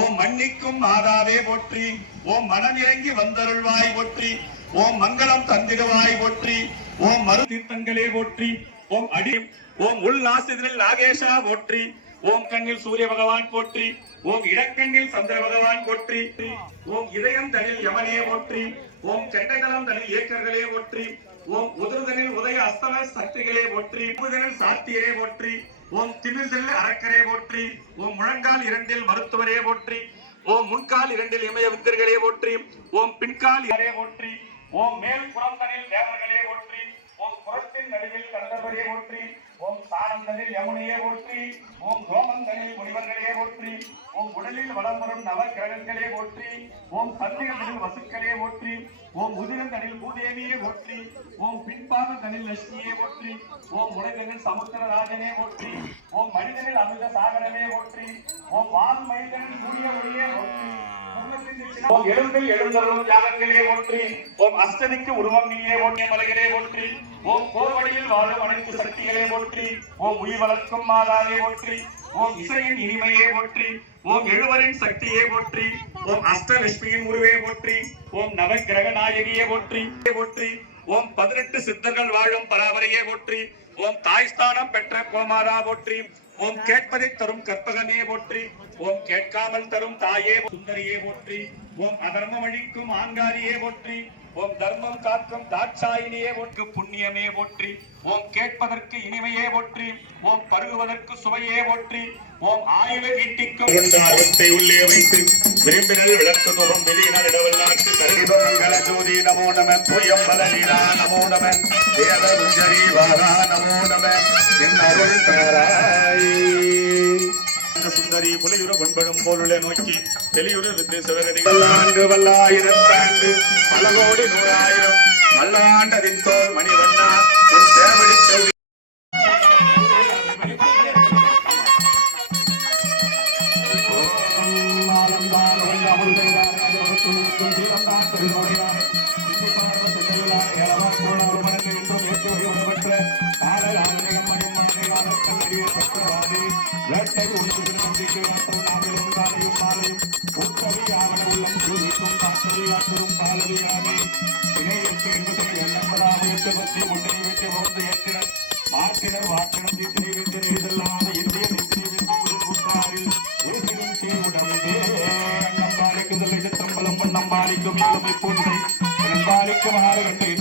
ஓம் மன்னிக்கும் மாதாவே போற்றி. ஓம் மனமிறங்கி வந்தருள்வாய் போற்றி. ஓம் மங்களம் தந்திடுவாய் போற்றி. ஓம் மரு தீர்த்தங்களே போற்றி. ஓம் அடி ஓம் உள் நாசிதில் நாகேஷா போற்றி. ஓம் கண்ணில் சூரிய பகவான் போற்றி. ஓம் இடக்கண்ணில் சந்திர பகவான் போற்றி. ஓம் இதயம் தனில் யமனே போற்றி. ஓம் செட்டைதளம் தனில் ஏக்கர்களே போற்றி. ஓம் உதிர்தனில் உதய அஸ்தம சக்திகளே போற்றி. உதிரில் சாத்தியரே போற்றி. ஓம் திமிர்தில் அரக்கரே போற்றி. ஓம் முழங்கால் இரண்டில் மருத்துவரே போற்றி. ஓம் முன்கால் இரண்டில் இமய விந்தர்களே போற்றி. ஓம் பின்கால் இரே போற்றி. ஓம் மேல் புறந்தனில் தேவர்களே போற்றி. ஓம் புறத்தின் நடுவில் கந்தர்வரே போற்றி. ஓம் சானந்தனில் யமுனையே போற்றி. ஓம் ரோமந்தனில் முனிவர்களே போற்றி. ஓம் உடலில் வளம் வரும் நவ கிரகங்களே போற்றி. ஓம் சந்திரனில் வசுக்களே போற்றி. ஓம் உதிரந்தனில் பூதேவியே போற்றி. ஓம் பின்பாதனில் லட்சுமியே போற்றி. ஓம் உடைதனில் சமுத்திரராஜனே போற்றி. ஓம் மனிதனில் அமிர்த சாகரமே போற்றி. ஓம் வால் மனிதனில் சூரிய ஒளியே போற்றி. ஓம் எழுந்தில் எழுந்தருளும் யாகங்களே போற்றி. ஓம் அஷ்டதிக்கு உருவம் நீயே ஓட்டிய மலைகளே போற்றி. ஓம் கோவடியில் வாழும் அனைத்து சக்திகளே போற்றி. ஓம் உயிர் வளர்க்கும் மாதாவே போற்றி. ஓம் இசையின் இனிமையே போற்றி. ஓம் எழுவரின் சக்தியே போற்றி. ஓம் அஷ்டலட்சுமியின் உருவே போற்றி. ஓம் நவகிரக நாயகியே போற்றி போற்றி. ஓம் 18 சித்தர்கள் வாழும் பராபரையே போற்றி. ஓம் தாய்ஸ்தானம் பெற்ற கோமாதா போற்றி. ஓம் கேட்பதை தரும் கற்பகமே போற்றி. ஓம் கேட்காமல் தரும் தாயே சுந்தரியே போற்றி. ஓம் அதர்மம் அழிக்கும் ஆங்காரியே போற்றி. ஓம் தர்மம் காக்கும் தாட்சாயினியே போற்றி. புண்ணியமே போற்றி. ஓம் கேட்பதற்கு இனிமையே போற்றி. ஓம் பருகுவதற்கு சுவையே போற்றி. ஓம் ஆயுள வீட்டிக்கும் ஆர்வத்தை உள்ளே வைத்து விரும்பினல் விளக்கு தோறும் வெளியினர் இடவல்லாக்கு கருவிமங்கல ஜோதி நமோ நம புயம் பலலீலா நமோ நம வேதருஜரி வாரா நமோ நம என் அருள் தாராய். சுந்தரி புலியுற பொன்படும் போலுள்ள நோக்கி தெளியுறு வித்து சிவகதிகள் ஆண்டு வல்லாயிரத்தாண்டு பல கோடி 100,000 மல்லாண்டதின் தோல் மணிவண்ணா உன் சேவடி செல்வி பாலிக்கும்